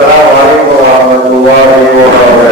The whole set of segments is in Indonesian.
Assalamualaikum warahmatullahi wabarakatuh.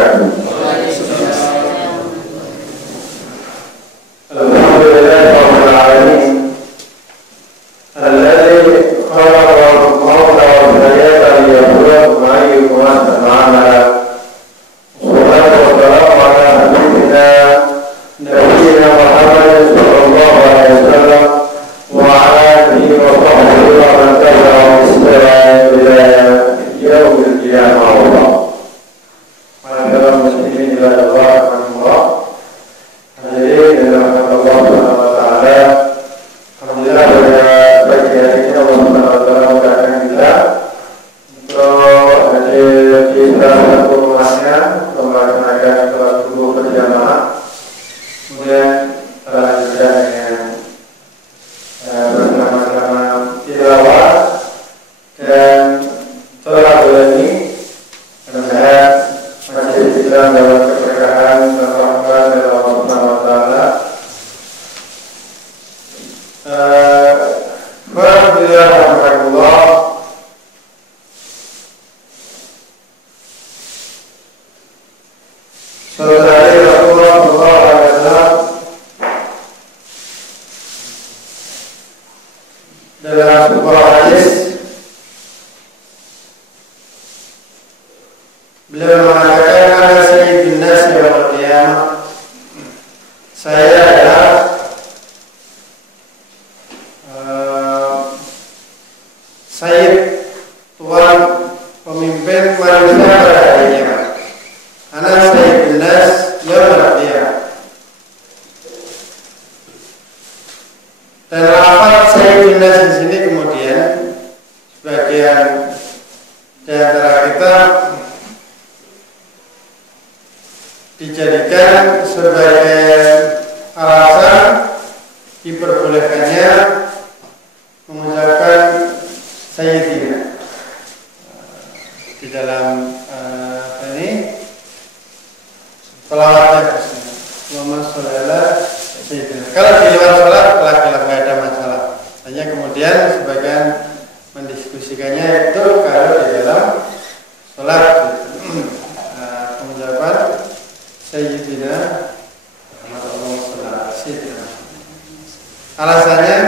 Alasannya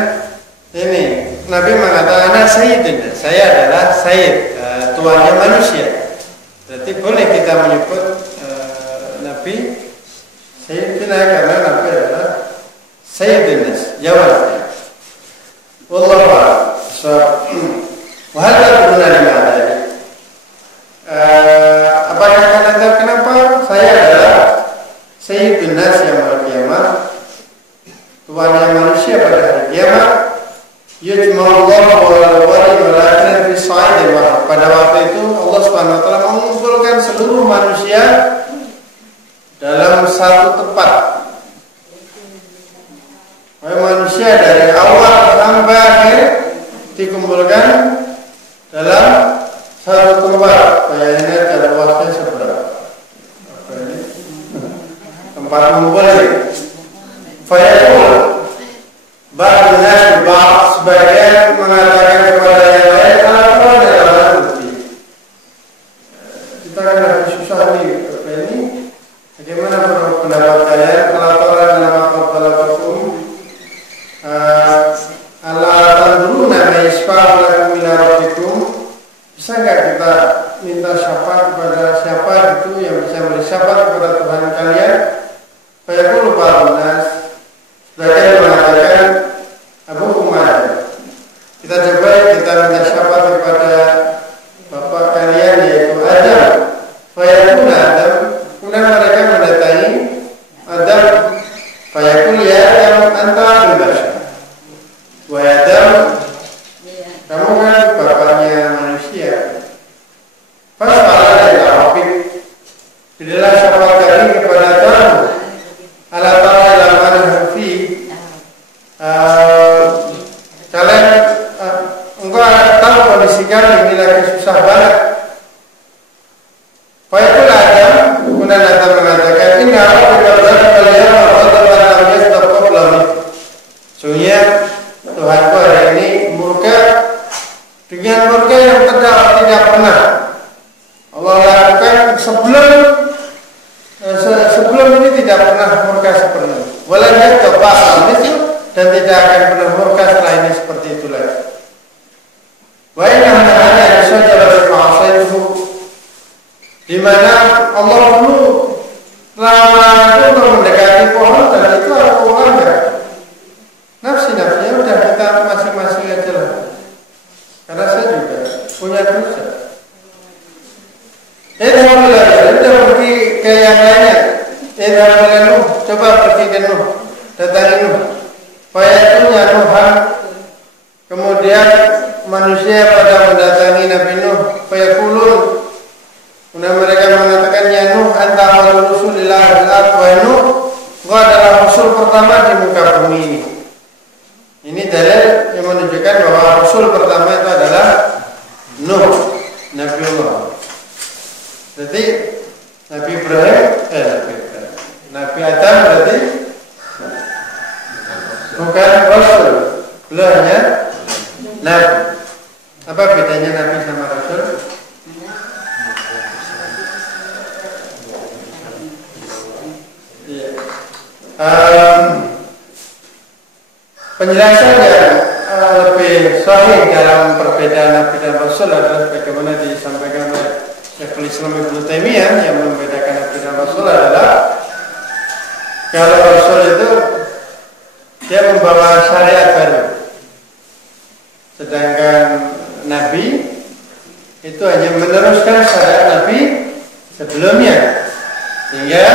ini, Nabi mengatakan ana sayyidina, saya adalah sayyid, tuannya manusia. Berarti boleh kita menyebut Nabi sayyidina karena Nabi adalah sayyidina, jawabnya. Wallahu a'lam. Wa hal tadruna lima tadi? Apakah kalian tahu kenapa saya adalah sayyidina yaumil qiyamah? Tuannya manusia pada hari kiamat. Yajma'ullahu wal malaikata fi sa'idin wahid. Pada waktu itu Allah Subhanahu wa taala mengumpulkan seluruh manusia dalam satu tempat. Manusia dari awal sampai akhir dikumpulkan dalam satu tempat. Bayangin aja luasnya seberapa. Tempat kumpul ini. Fayaqul ba'd nas ba'd, sebagian mengatakan kepada yang lain apa adalah bukti. Kita kan lebih susah nih ini. Bagaimana pendapat kalian pelaporan dalamaqabalakum ala tanduruna maisfa'u lakum min rabbikum? Bisa enggak kita minta syafaat kepada siapa itu yang bisa beri syafaat kepada Tuhan kalian? Fayaqul ba'd nas, sebagian mengatakan Abu Umayyah. Kita coba kita minta syafaat kepada bapak kalian yaitu Adam. Fayaqul Adam, kemudian mereka mendatangi Adam. Fayaqul ya Adam anta abul bashar. Wa Adam, kamu kan bapaknya manusia. Fas'al ila rabbik, berilah syafaat kalian kepada Tuhan. Ala ta'ala ila man fi, kalian engkau tahu kondisi kami ini lagi susah banget. Fayaqul Adam, kemudian Adam mengatakan inna rabbaka kalian Allah Ta'ala yastaqab lahu. tidak pernah Allah lakukan sebelum ini tidak pernah murka seperti itu. Walau kebahagiaan itu dan tidak akan pernah murka setelah ini seperti itu lagi. Wa inna hanya saja itu di mana Allah dulu telah mendekati pohon dan itu Al-Quran ya. Nafsi-nafsinya udah kita masing-masing aja lah. Karena saya juga punya dosa. Alhamdulillah, kita pergi ke yang lainnya. Alhamdulillah, coba pergi ke Nuh, datangi Nuh. Fayatunya Nuhan. Kemudian manusia pada mendatangi Nabi Nuh. Fayakulun. Kemudian mereka mengatakan, ya Nuh, anta awal rusulillah al-ard wa Nuh. Engkau adalah rasul pertama di muka bumi ini. Ini dalil yang menunjukkan bahwa rasul pertama itu adalah Nuh, Nabi Allah. Jadi Nabi Ibrahim, Nabi Adam berarti bukan rasul, beliau hanya Nabi. Apa bedanya Nabi sama rasul? Penjelasan yang lebih sahih dalam perbedaan Nabi dan Rasul adalah bagaimana disampaikan oleh Syekhul Islam Ibnu Taimiyah yang membedakan Nabi dan Rasul adalah kalau Rasul itu dia membawa syariat baru, sedangkan Nabi itu hanya meneruskan syariat Nabi sebelumnya, sehingga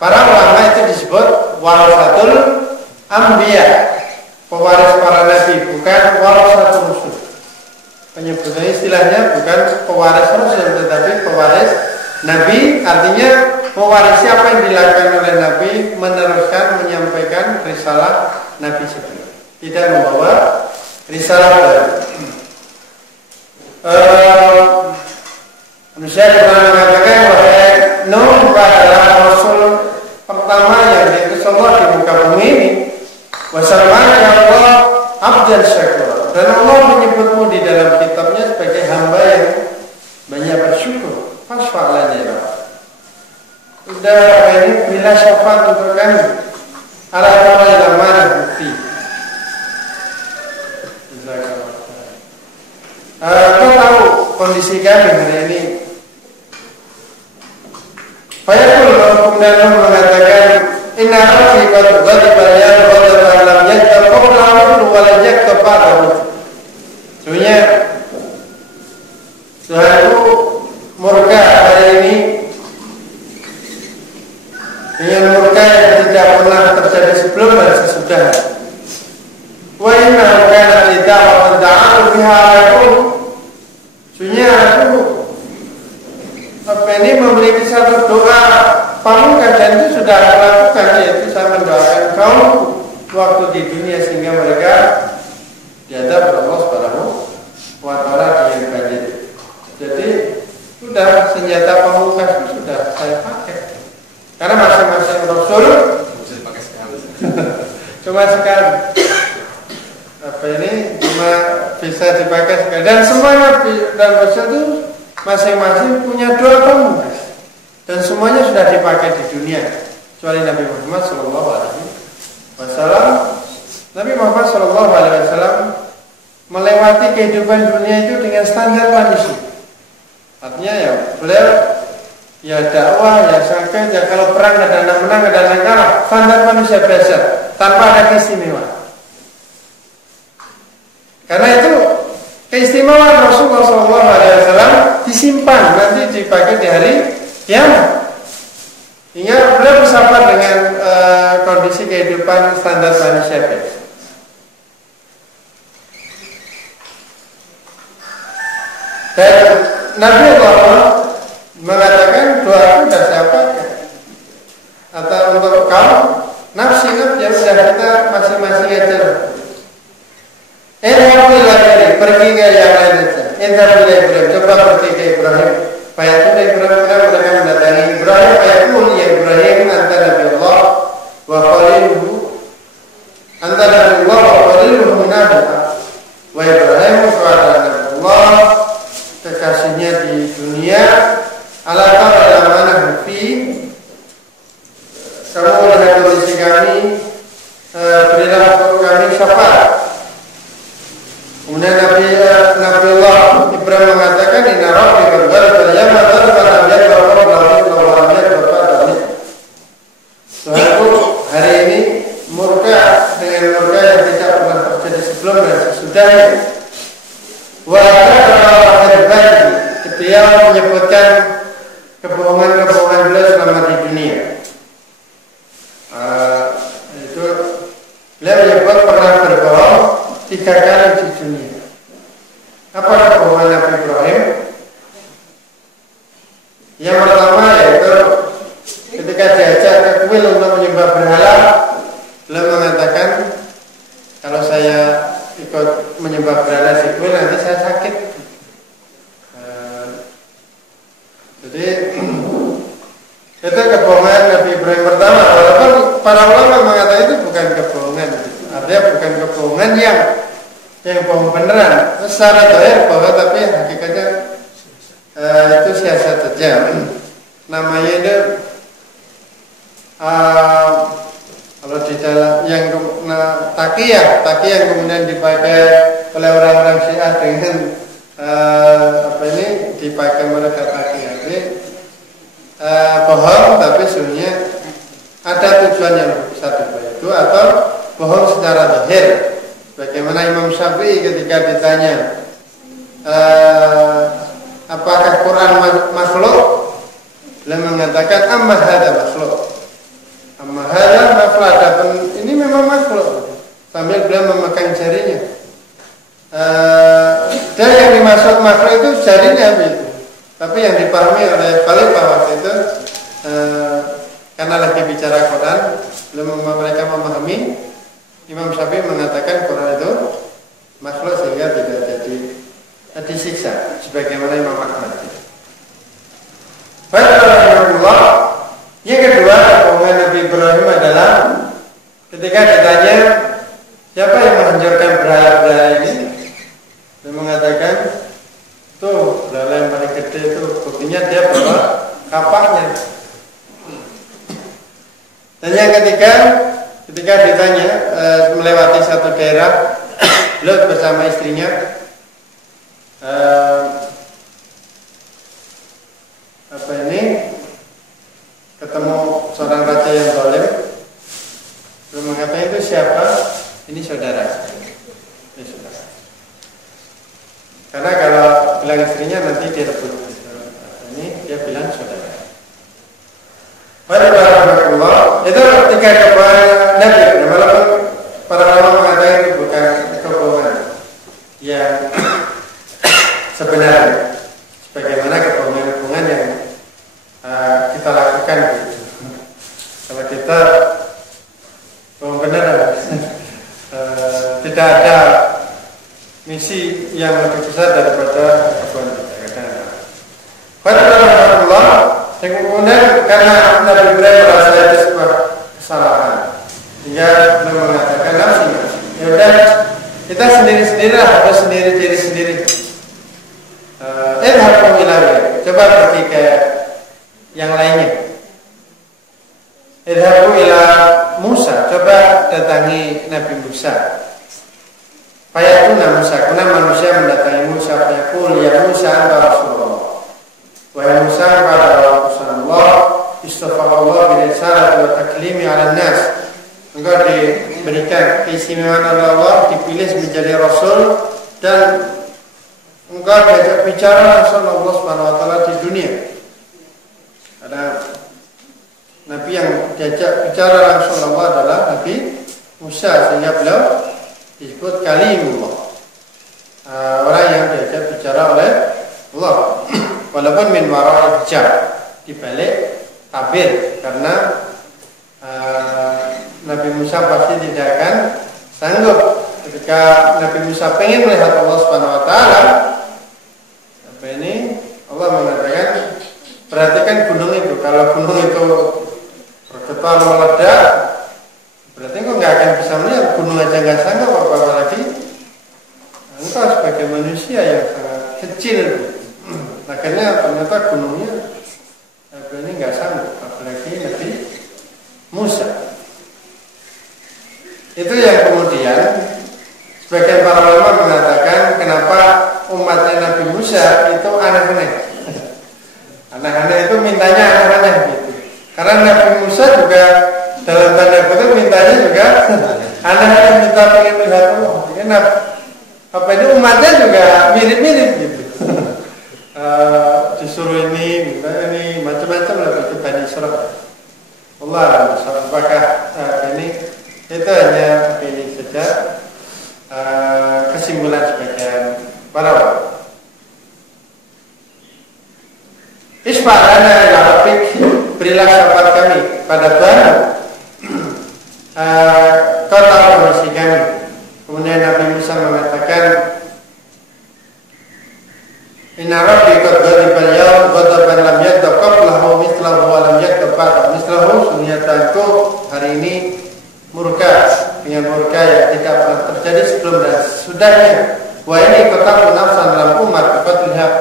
para ulama itu disebut warasatul Ambiya, pewaris para nabi, bukan warasatul rusul. Penyebutan istilahnya bukan pewaris rasul, tetapi pewaris nabi, artinya mewarisi apa yang dilakukan oleh nabi, meneruskan, menyampaikan risalah nabi sebelum, tidak membawa risalah baru. Manusia pernah mengatakan bahwa Nuh adalah rasul pertama yang diutus Allah di muka bumi ini. Wassalamualaikum Allah abdan syakur. Dan Allah menyebutmu di dalam kitabnya sebagai hamba yang banyak bersyukur. Fasfa'lanya. Sudah ini bila syafaat untuk kami. Ala ila mana bukti. Kau tahu kondisi kami hari ini. Fayaqul kemudian mengatakan inna rabbi qad ghadiba al-yawma ghadaban lam yajtab qablahu wa lam yajtab ba'dahu. Sebenarnya Tuhanku murka hari ini dengan murka yang tidak pernah terjadi sebelum dan sesudah. Wa inna kana lida'watan da'alu biha alaikum. Sebenarnya aku ini memiliki satu doa pamungkas dan itu sudah aku lakukan, yaitu saya mendoakan kaum waktu di dunia sehingga mereka dihadap Allah Subhanahu wa Ta'ala dengan banjir. Jadi sudah senjata pamungkas itu sudah saya pakai karena masing-masing rasul cuma sekali. Apa ini cuma bisa dipakai sekali dan semua nabi dan rasul itu masing-masing punya doa pamungkas dan semuanya sudah dipakai di dunia kecuali Nabi Muhammad Sallallahu Alaihi Wasallam. Nabi Muhammad Sallallahu Alaihi Wasallam melewati kehidupan dunia itu dengan standar manusia. Artinya ya beliau ya dakwah, ya sakit, ya kalau perang ada yang menang, ada yang kalah, standar manusia biasa tanpa ada keistimewaan. Karena itu keistimewaan Rasulullah SAW disimpan nanti dipakai di hari kiamat. Hingga beliau bersabar dengan kondisi kehidupan standar manusia biasa. Dan Nabi Allah mengatakan doa sudah saya pakai atau untuk kaum nafsi ya sudah kita masing-masing aja. Alhamdulillah pergi ke yang lain saja. Alhamdulillah Ibrahim, coba pergi ke Ibrahim. Payatun Ibrahim mereka mendatangi Ibrahim. Payatun ya Ibrahim antara Nabi Allah wa khaliluhu, antara Nabi Allah wa khaliluhu minabah. Wa Ibrahim kepada Nabi Allah kamu melihat kondisi kami, berilah untuk kami syafaat. Kemudian Nabi Allah Ibrahim mengatakan, Inna Rabbi qad ya madar lam yakun lam yakun Tuhanku hari ini murka dengan murka yang tidak pernah terjadi sebelum dan sesudahnya. Dia menyebutkan kebohongan-kebohongan beliau selama di dunia. Itu beliau menyebut pernah berbohong 3 kali di dunia. Apa kebohongan Nabi Ibrahim? Yang pertama yaitu ketika diajak ke kuil untuk menyembah berhala, beliau mengatakan, kalau saya ikut menyembah berhala di kuil nanti saya sakit. Jadi itu kebohongan Nabi Ibrahim pertama. Walaupun para ulama mengatakan itu bukan kebohongan, artinya bukan kebohongan yang bohong beneran. Secara zahir bohong, tapi hakikatnya itu siasat saja. Namanya itu kalau di dalam yang takiyah yang kemudian dipakai oleh orang-orang Syiah dengan dipakai mereka takiyah. Jadi bohong tapi sebenarnya ada tujuan yang lebih besar daripada itu, atau bohong secara zahir. Bagaimana Imam Syafi'i ketika ditanya apakah Quran makhluk, beliau mengatakan amma hadza makhluk. Amma hadza makhluk, adapun ini memang makhluk, sambil beliau memegang jarinya. Dan yang dimaksud makhluk itu jarinya itu. Tapi yang dipahami oleh Khalifah waktu itu karena lagi bicara Quran, belum mereka memahami. Imam Syafi'i mengatakan Quran itu makhluk sehingga tidak jadi disiksa sebagaimana Imam Ahmad. Alhamdulillah. Yang kedua, kebohongan Nabi Ibrahim adalah ketika ditanya siapa yang menghancurkan berhala-berhala ini, dia mengatakan tuh berhala yang paling gede itu, buktinya dia bawa kapaknya. Dan yang ketiga, ketika ditanya melewati satu daerah, beliau bersama istrinya ketemu seorang raja yang zalim, beliau mengatakan itu siapa? Ini saudara. Ini saudara. Karena kalau bilang istrinya nanti dia rebut. Ini dia bilang saudara. Waalaikumsalam. Itu 3 kebohongan Nabi. Walaupun para ulama mengatakan itu bukan kebohongan yang sebenarnya, sebagaimana kebohongan-kebohongan yang kita lakukan. Kalau kita bohong benar, tidak ada misi yang lebih besar daripada kebohongan. Alhamdulillah. Kemudian karena Nabi Ibrahim merasa itu sebuah kesalahan, hingga beliau mengatakan nafsi. Ya udah, kita sendiri-sendiri harus sendiri diri sendiri. Idhab ila, coba pergi ke yang lainnya. Idhab ila Musa, coba datangi Nabi Musa. Fayakuna Musa, karena manusia mendatangi Musa. Fayakul ya Musa anta Rasulullah. Wahai Musa, pada Rasulullah, istaghfirullah birisala wa taklimi ala nas. Engkau diberikan keistimewaan oleh Allah, dipilih menjadi Rasul, dan engkau diajak bicara Rasulullah Subhanahu wa Ta'ala di dunia. Ada Nabi yang diajak bicara langsung Allah adalah Nabi Musa, sehingga beliau disebut kalimullah, orang yang diajak bicara oleh Allah. Walaupun min wara'i hijab, di balik tabir, karena Nabi Musa pasti tidak akan sanggup ketika Nabi Musa pengen melihat Allah Subhanahu wa Ta'ala. Allah mengatakan, perhatikan gunung itu. Kalau gunung itu bergetar meledak, berarti engkau nggak akan bisa melihat. Gunung aja nggak sanggup, apalagi engkau sebagai manusia yang sangat kecil. Akhirnya ternyata gunungnya ini nggak sanggup, apalagi Nabi Musa. Itu yang kemudian sebagian para ulama mengatakan kenapa umatnya Nabi Musa itu aneh-aneh. Aneh-aneh itu mintanya aneh-aneh gitu. Karena Nabi Musa juga dalam tanda kutip mintanya juga aneh-aneh, minta pengen melihat Allah. Kenapa? Apa ini umatnya juga mirip-mirip gitu. Disuruh ini macam-macam lah itu Bani Israil. Allah apakah ini itu hanya ini saja kesimpulan sebagian para ulama. Isfa'lana ya Rabbik, berilah syafaat kami pada Tuhan. Kau tahu kondisi kami. Kemudian Nabi Musa mengatakan, Inna Rabbi qad ghadiba al-yawm ghadaban lam yaghdab qablahu mithlahu wa lam yaghdab ba'dahu mithlahu. Sunyatanku hari ini murka dengan murka yang tidak pernah terjadi sebelum dan sesudahnya. Wah ini kota nafsan dalam umat lihat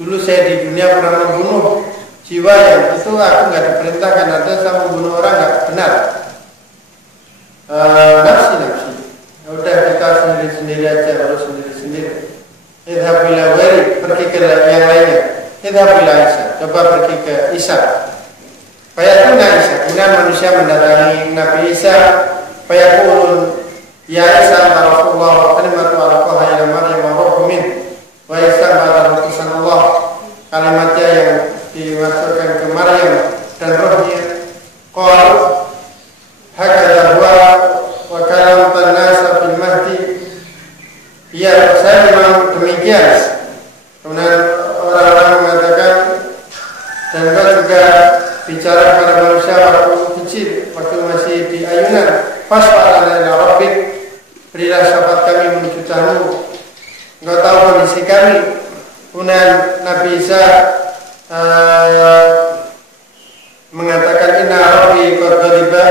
dulu saya di dunia pernah membunuh jiwa yang itu aku nggak diperintahkan, ada saya membunuh orang nggak benar. Nafsi. Udah kita sendiri aja, harus sendiri. Idhab ila wari, pergi ke yang lainnya. Idhab ila Isa, coba pergi ke Isa. Fayatuna Isa, kemudian manusia mendatangi Nabi Isa. Fayaqulun ya Isa anta Rasulullah wa kalimatu alqaha ila Maryam wa ruhun min. Wa Isa adalah utusan Allah, kalimatnya yang dimasukkan ke Maryam dan rohnya. Qala hakadha huwa wa kalamtan nasa fil mahdi. Ya, saya memang demikian. Kemudian orang-orang mengatakan, dan kau juga bicara kepada manusia waktu kecil, waktu masih di ayunan. Fasfa'lana ila Rabbik, berilah syafaat kami menuju Tuhanmu. Engkau tahu kondisi kami. Kemudian Nabi Isa mengatakan, Inna Rabbi qad ghadiba,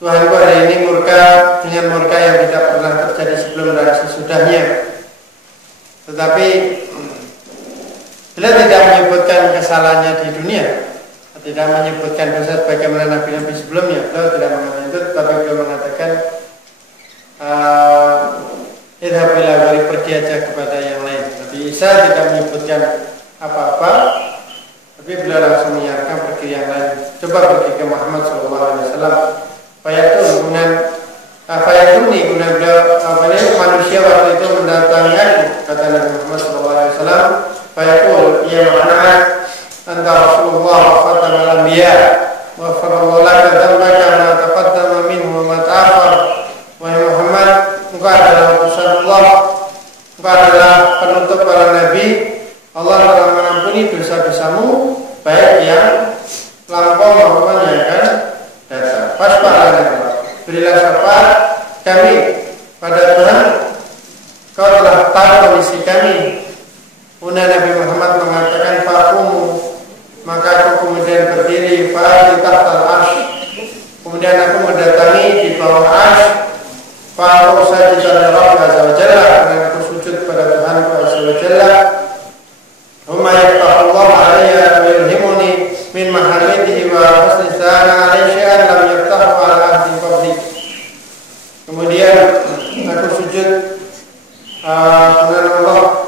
Tuhanku hari ini murka dengan murka yang tidak pernah terjadi sebelum dan sesudahnya. Tetapi beliau tidak menyebutkan kesalahannya di dunia, tidak menyebutkan dosa sebagaimana nabi-nabi sebelumnya. Beliau tidak mengatakan itu, tetapi beliau mengatakan idhab ila ghairi, pergi aja kepada yang lain. Nabi Isa tidak menyebutkan apa-apa, tapi beliau langsung menyarankan pergi yang lain. Coba pergi ke Muhammad SAW. Kemudian kemudian beliau manusia waktu itu mendatangi aku, kata Nabi Muhammad SAW. Fayaqul ya Muhammad anta Rasulullah wa khatamal anbiya wa farallahu laka dhanbaka ma taqaddama minhu wa ma ta'akhkhar. Wahai Muhammad, engkau adalah utusan Allah, engkau adalah penutup para nabi. Allah telah mengampuni dosa-dosamu, baik yang lampau maupun yang akan datang. Fasfa'lana, berilah syafaat kami pada Tuhan. Kau telah tahu kondisi kami. Kemudian Nabi Muhammad mengatakan faqumu, maka aku kemudian berdiri fa'ati tahtal arsh, kemudian aku mendatangi di bawah arsh. Fa'u sajidan Rabb azza wa jalla, dan aku sujud pada Tuhanku azza wa jalla. Humma yaqta'ullah alayya wa yulhimuni min mahamidihi wa husni sana alayhi syai'an lam yaqta'u ala ahdi qabli. Kemudian aku sujud, kemudian Allah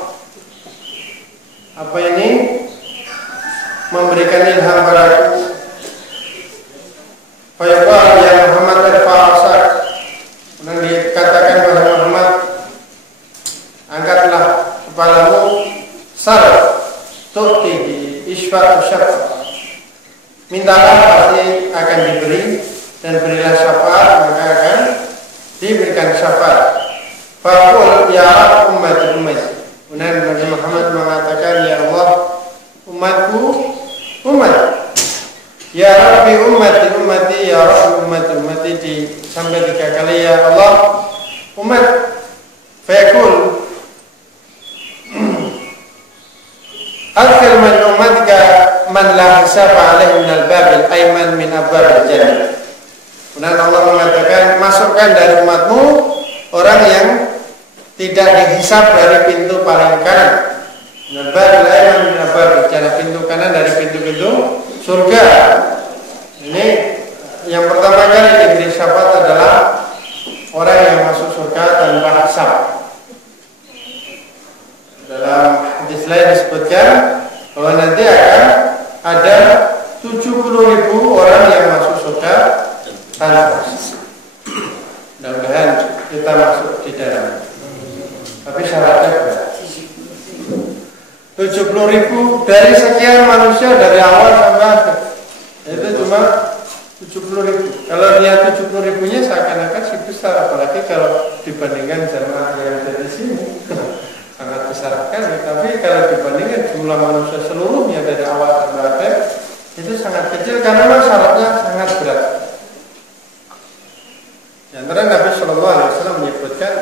memberikan ilham padaku. Fayaqul ya Muhammad irfa'asak, kemudian dikatakan kepada Muhammad, angkatlah kepalamu, sar tu'tihi isfa'u syafaat, mintalah pasti akan diberi, dan berilah syafaat maka akan diberikan syafaat. Faqul ya Rabb ummati. Kemudian Nabi Muhammad mengatakan, ya Allah, umatku, umat. Ya Rabbi ummati, ya Rabbi ummati sampai 3 kali, ya Allah, umat. Faqul akhir man ummatika man la hisaba alaihi minal babil ayman min abwabil jannah. Kemudian Allah mengatakan, masukkan dari umatmu orang yang tidak dihisab dari pintu paling kanan. Minal babil ayman min abwabil jannah, pintu kanan dari pintu-pintu surga. Ini yang pertama kali diberi syafaat adalah sunrise. Mudah-mudahan kita masuk di dalam. Tapi syaratnya berat. 70.000 dari sekian manusia dari awal sampai akhir. Itu cuma 70.000. Kalau lihat 70.000-nya seakan-akan sih besar, apalagi kalau dibandingkan jamaah yang dari sini sangat besar sekali. Tapi kalau dibandingkan jumlah manusia seluruhnya dari awal sampai akhir itu sangat kecil karena syaratnya sangat berat. Di antara Nabi Shallallahu Alaihi Wasallam menyebutkan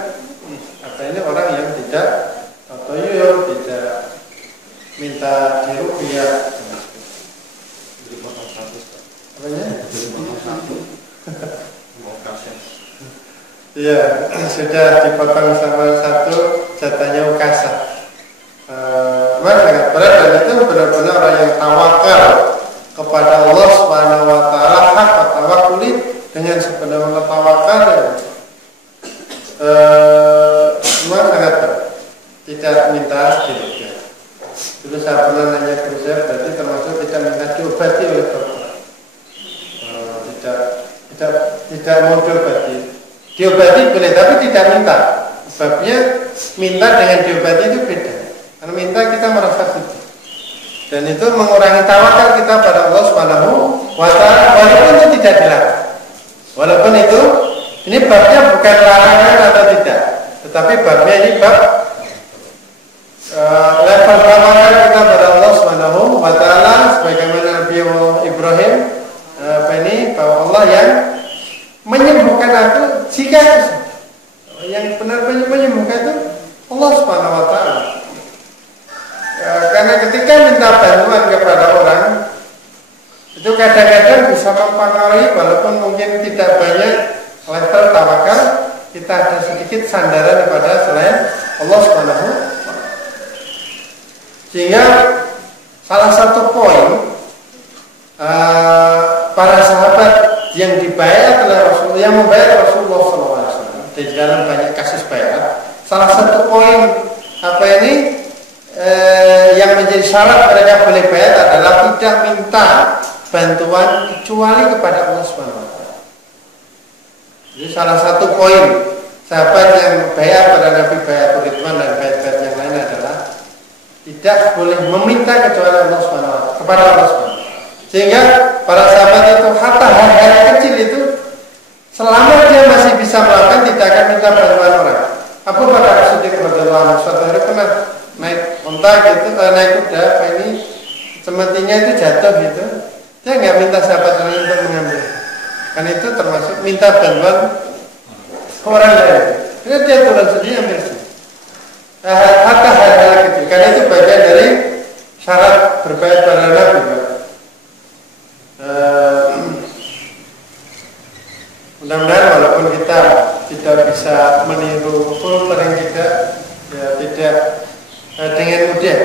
apa ini orang yang tidak atau tidak minta diruqyah. Iya, sudah dipotong sama satu jatahnya ukasa. Sangat berat dan itu benar-benar orang yang tawakal kepada Allah Subhanahu Wa Taala, hak tawakuli dengan sepenuhnya tawakal. Semua sangat berat. Tidak minta diruqyah. Dulu saya pernah nanya ke saya, berarti termasuk tidak minta diobati oleh dokter. Tidak mau diobati boleh, tapi tidak minta. Sebabnya minta dengan diobati itu beda. Karena minta kita merasa butuh, dan itu mengurangi tawakal kita pada Allah Subhanahu Wa Taala. Walaupun itu tidak dilarang, walaupun itu ini babnya bukan larangan atau tidak, tetapi babnya ini bab level tawakal kita pada Allah Subhanahu Wa Taala, sebagaimana Nabi Ibrahim bahwa Allah yang menyembuhkan aku jika yang benar-benar menyembuhkan itu Allah Subhanahu Wa Taala. Karena ketika minta bantuan kepada orang itu kadang-kadang bisa mempengaruhi, walaupun mungkin tidak banyak level tawakal, kita ada sedikit sandaran kepada selain Allah Subhanahu Wa Taala. Sehingga salah satu poin para sahabat yang dibayar oleh Rasulullah, yang membayar Rasulullah SAW di dalam banyak kasus bayar, salah satu poin yang menjadi syarat mereka boleh bayar adalah tidak minta bantuan kecuali kepada Allah Subhanahu Wa Taala. Jadi salah satu poin sahabat yang bayar pada Nabi Bayatul Ridwan dan bayat-bayat yang lain adalah tidak boleh meminta kecuali Allah Subhanahu Wa Taala, kepada Allah Subhanahu Wa Taala. Sehingga para sahabat itu hatta hal-hal kecil itu selama dia masih bisa melakukan, tidak akan minta bantuan orang. Abu Bakar Siddiq radhiyallahu anhu suatu hari pernah naik onta gitu, naik kuda, semestinya itu jatuh gitu. Dia nggak minta sahabat lain untuk mengambil. Kan itu termasuk minta bantuan orang lain. Karena dia turun sendiri ambil sendiri. Hatta hal-hal kecil. Karena itu bagian dari syarat berbayat pada Nabi. Mudah-mudahan walaupun kita tidak bisa meniru full, paling tidak dengan mudah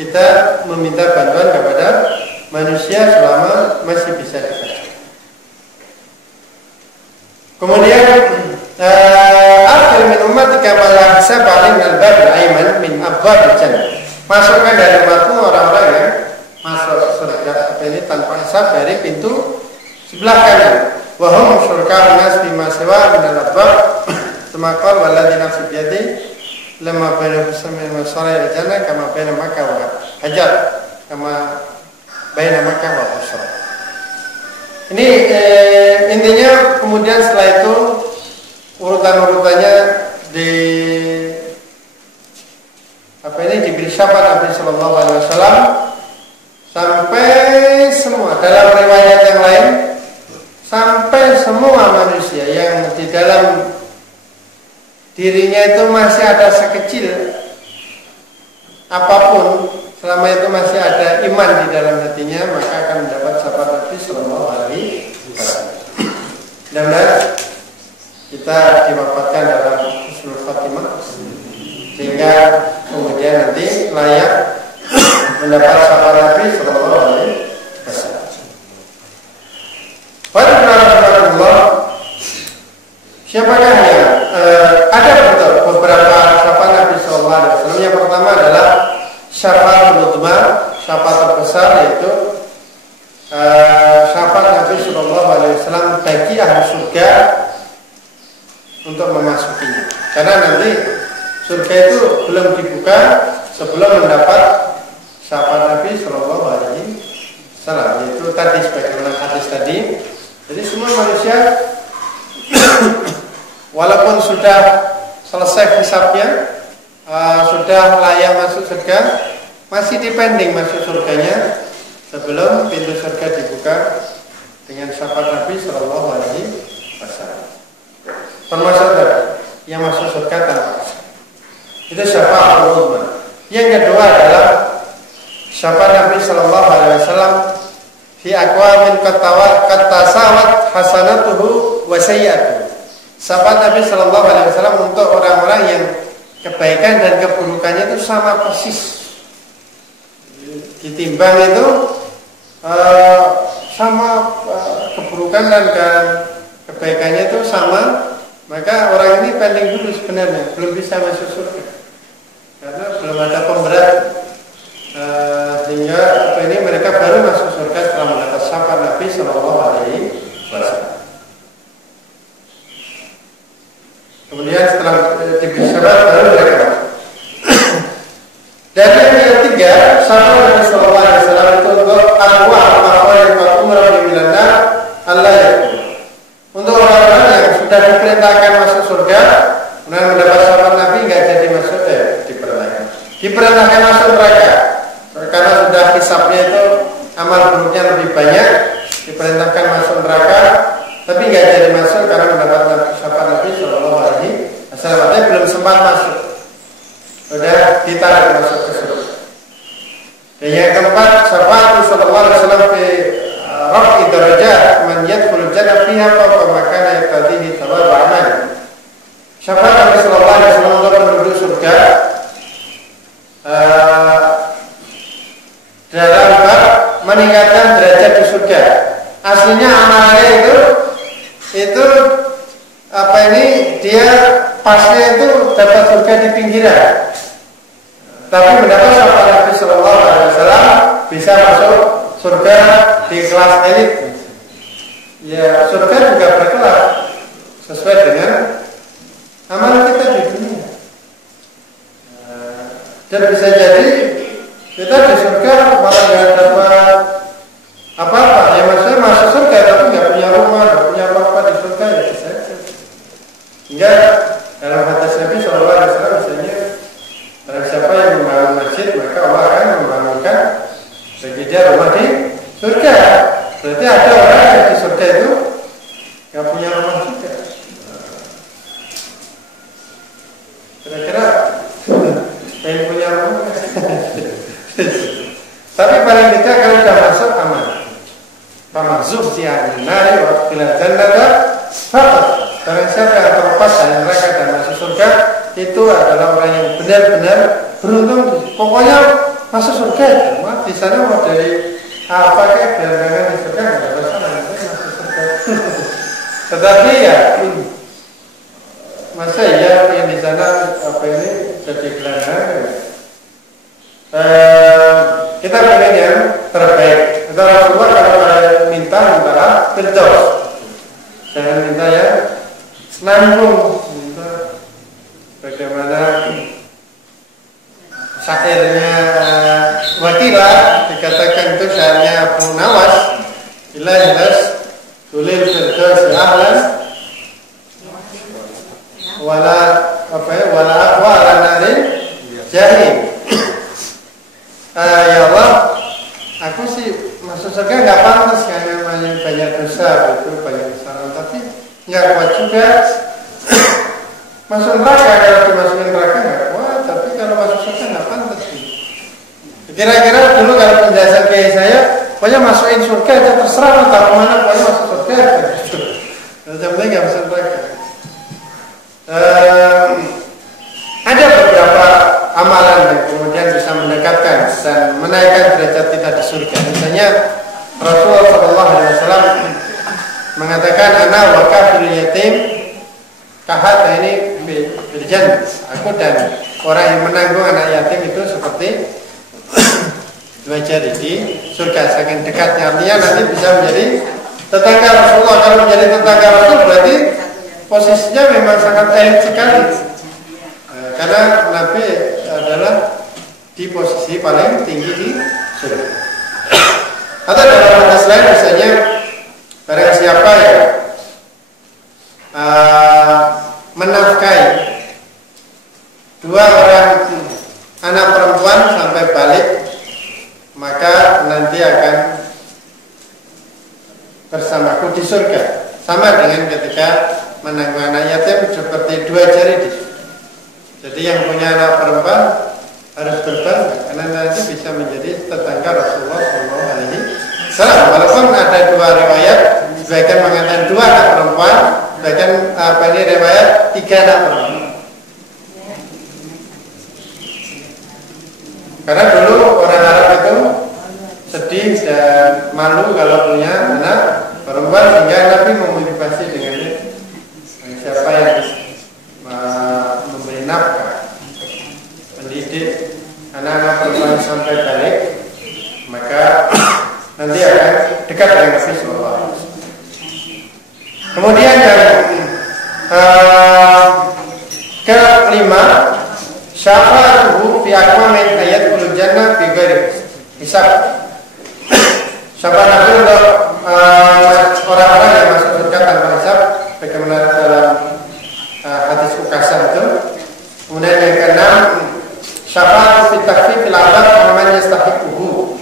kita meminta bantuan kepada manusia selama masih bisa dikasih. Kemudian akhir min ummatika man sab'in al-bab al-ayman min abwab al-jannah. Masukkan dari umatmu orang-orang yang masuk surga tanpa hisab dari pintu sebelah kanan. Wa hum syurka'un nas bima sawa min al-abwab. Semaqal walladzi nafsi biyadi lamma baina bismi wa sarayil jannah kama baina Makkah wa Hajar kama baina Makkah wa Busra. Ini intinya kemudian setelah itu urutan-urutannya diberi syafaat Nabi Sallallahu Alaihi Wasallam sampai semua, dalam riwayat yang lain sampai semua manusia yang di dalam dirinya itu masih ada sekecil apapun, selama itu masih ada iman di dalam hatinya, maka akan mendapat syafaat Nabi Sallallahu Alaihi Wasallam. Dan kita diwafatkan dalam husnul khatimah sehingga kemudian nanti layak mendapat syafaat Nabi Sallallahu Alaihi Wasallam. Siapakah yang ada beberapa syafaat Nabi Sallallahu Alaihi Wasallam. Yang pertama adalah syafaat utama, syafaat terbesar, yaitu syafaat Nabi Sallallahu Alaihi Wasallam bagi bagi ahli surga untuk memasukinya. Karena nanti surga itu belum dibuka sebelum mendapat syafaat Nabi Shallallahu Alaihi Wasallam. Itu tadi sebagaimana hadis tadi. Jadi semua manusia walaupun sudah selesai hisabnya, sudah layak masuk surga, masih dipending masuk surganya sebelum pintu surga dibuka dengan syafaat Nabi Shallallahu Alaihi Wasallam. Termasuk yang masuk surga tanpa hisab. Itu syafaat umum. Yang kedua adalah syafaat Nabi Shallallahu Alaihi Wasallam fi aqwamin katasawat hasanatuhu wa sayyi'atuhu. Syafaat Nabi Shallallahu Alaihi Wasallam untuk orang-orang yang kebaikan dan keburukannya itu sama persis. Ditimbang itu sama keburukan dan kebaikannya itu sama, maka orang ini pending dulu sebenarnya, belum bisa masuk surga karena belum ada pemberat, sehingga ini mereka baru masuk surga setelah mendapat syafaat Nabi Shallallahu Alaihi Wasallam. Kemudian setelah diberi syafaat baru mereka masuk. Dan yang ketiga, syafaat Nabi Shallallahu Alaihi Wasallam itu untuk Allah ya. Untuk orang-orang yang sudah diperintahkan masuk surga, kemudian mendapat syafaat Nabi nggak jadi masuk, diperintahkan masuk neraka karena sudah hisabnya itu amal buruknya lebih banyak, diperintahkan masuk neraka, tapi nggak jadi masuk karena mendapat syafaat Nabi Shallallahu Alaihi Wasallam. Artinya belum sempat masuk, sudah ditarik masuk ke surga. Dan yang keempat, syafaat Sallallahu Alaihi Wasallam fi rafi darajat man yadkhulul jannah fiha fa makana yaqdihi thawab amal. Syafaat Nabi Sallallahu Alaihi Wasallam untuk penduduk surga dalam bab meningkatkan derajat di surga. Aslinya amalnya itu dia pasnya itu dapat surga di pinggiran. Tapi mendapat syafaat Nabi Sallallahu Alaihi Wasallam bisa masuk surga di kelas elit. Ya, surga juga berkelas sesuai dengan amal kita di dunia. Dan bisa jadi kita di surga malah nggak dapat apa-apa. Ya maksudnya masuk surga tapi nggak punya rumah, nggak punya apa-apa di surga, ya bisa aja. Hingga dalam hadis Nabi Sallallahu Alaihi Wasallam misalnya, barang siapa yang membangun masjid maka Allah akan membangunkan bagi dia rumah di surga. Berarti ada orang yang di surga itu nggak punya rumah juga. Kira-kira pengen punya rumah. Tapi paling tidak kalau sudah masuk aman. Pamazub si'an nari wa qila jannata faqat. Barang siapa yang terlepas dari neraka dan masuk surga, itu adalah orang yang benar-benar beruntung. Pokoknya masuk surga. Di sana mau dari apa kayak gelandangan di surga nggak ada masalah, masuk surga. Tetapi ya, masa ya yang di sana jadi gelandangan? Kita pengen yang terbaik. Kita Rasulullah kalau minta Firdaus. Jangan minta ya nanggung. Minta bagaimana syairnya Wakilah dikatakan itu syairnya Abu Nawas. Ilahilas tulil Firdaus ahlan wala aqwa ala narin jahim. Ya Allah, aku sih masuk surga nggak pantas karena banyak dosa, itu banyak kesalahan, tapi nggak kuat juga. Masuk neraka, kalau dimasukin neraka nggak kuat, tapi kalau masuk surga nggak pantas. Kira-kira dulu kalau penjelasan kayak saya, pokoknya masukin surga aja terserah, taruh mana, pokoknya masuk surga aja. Kalau jam nggak masuk neraka. Ada beberapa amalan yang kemudian bisa mendekatkan dan menaikkan derajat kita di surga. Misalnya Rasulullah SAW mengatakan, ana wa kafirul yatim kahat ini berjan. Aku dan orang yang menanggung anak yatim itu seperti dua jari di surga, saking dekatnya. Artinya nanti bisa menjadi tetangga Rasulullah. Kalau menjadi tetangga Rasul berarti posisinya memang sangat elit sekali. Karena Nabi adalah di posisi paling tinggi di surga. Atau dalam hadis lain misalnya, barang siapa yang menafkahi dua orang anak perempuan sampai balik, maka nanti akan bersamaku di surga. Sama dengan ketika menanggung anak yatim seperti dua jari di surga. Jadi yang punya anak perempuan harus berbangga karena nanti bisa menjadi tetangga Rasulullah SAW. Walaupun ada dua riwayat, sebagian mengatakan dua anak perempuan, sebagian ini riwayat tiga anak perempuan. Karena dulu orang Arab itu sedih dan malu kalau punya anak perempuan, sehingga Nabi memotivasi dengan itu. Siapa yang memberi nafkah, mendidik anak-anak perempuan sampai balik, maka nanti akan dekat dengan Nabi SAW. Kemudian yang kelima, syafa'atuhu fi aqwamin ayatul jannah fi ghairi hisab. Syafaat Nabi untuk orang-orang yang masuk surga tanpa hisab, bagaimana dalam hadis Ukasah itu. Kemudian yang keenam, syafaat fi takhfifil adzab man yastahiquhu.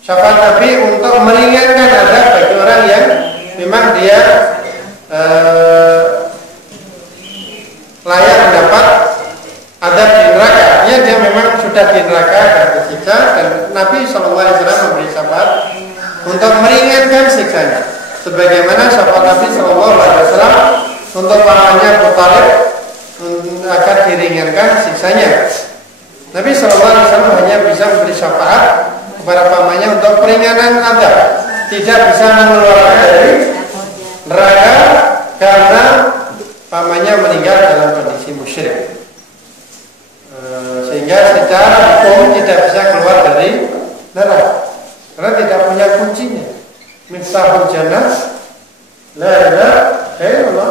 Syafaat Nabi untuk meringankan azab bagi orang yang memang dia layak mendapat azab di neraka. Dia memang sudah di neraka dan tersiksa, dan Nabi SAW memberi syafaat untuk meringankan siksanya. Sebagaimana syafaat Nabi SAW untuk pamannya Abu Thalib akan diringankan siksanya. Nabi SAW hanya bisa memberi syafaat kepada pamannya untuk peringanan azab, tidak bisa mengeluarkan dari neraka karena pamannya meninggal dalam kondisi musyrik, sehingga secara hukum tidak bisa keluar dari neraka karena tidak punya kuncinya. Miftahul jannah la ilaha illallah,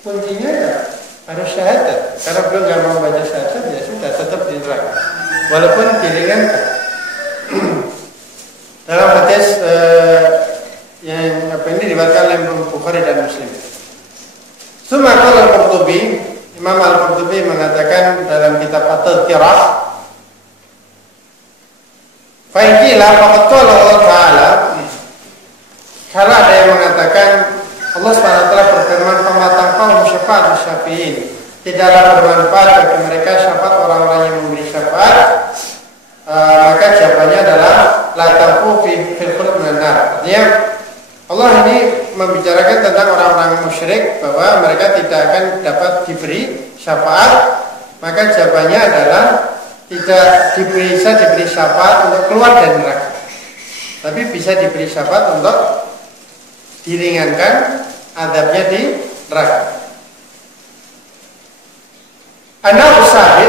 kuncinya ya harus syahadat. Karena belum nggak mau baca syahadat, ya sudah tetap di neraka walaupun diringankan. Dalam hadis yang ini diriwayatkan oleh Bukhari dan Muslim. Sumakul Al-Qurtubi, Imam Al-Qurtubi mengatakan dalam kitab At-Tadhkirah, fa'inkilah faqad qala Allah Ta'ala, kalau ada yang mengatakan Allah SWT berfirman, famatangfahum syafa'atu syafi'in, tidaklah bermanfaat bagi mereka syafaat orang-orang yang memberi syafaat, maka jawabannya adalah la tanfu fil khulud minan nar. Artinya Allah ini membicarakan tentang orang-orang musyrik bahwa mereka tidak akan dapat diberi syafaat, maka jawabannya adalah tidak bisa diberi syafaat untuk keluar dari neraka, tapi bisa diberi syafaat untuk diringankan azabnya di neraka. Anak usaha